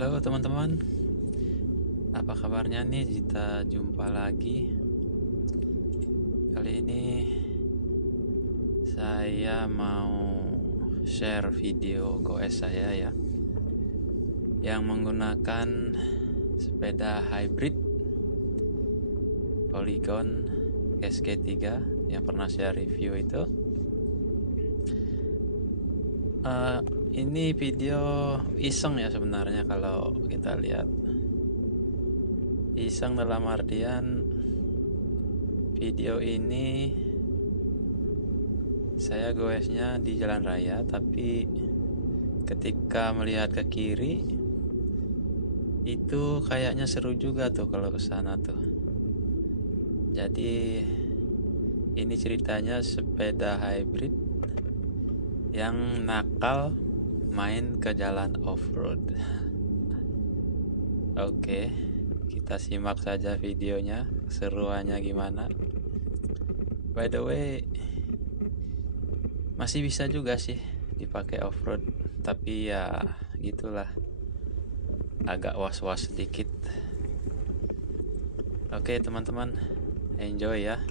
Halo teman-teman, apa kabarnya nih? Kita jumpa lagi. Kali ini saya mau share video goes saya ya, yang menggunakan sepeda hybrid Polygon SG3 yang pernah saya review itu. Ini video iseng ya sebenarnya kalau kita lihat. Iseng dalam artian video ini saya goesnya di jalan raya, tapi ketika melihat ke kiri itu kayaknya seru juga tuh kalau ke sana tuh. Jadi ini ceritanya sepeda hybrid yang nakal main ke jalan off-road. Oke, kita simak saja videonya, keseruannya gimana. By the way, masih bisa juga sih dipakai off-road, tapi ya gitulah, agak was-was sedikit. Oke teman-teman, enjoy ya.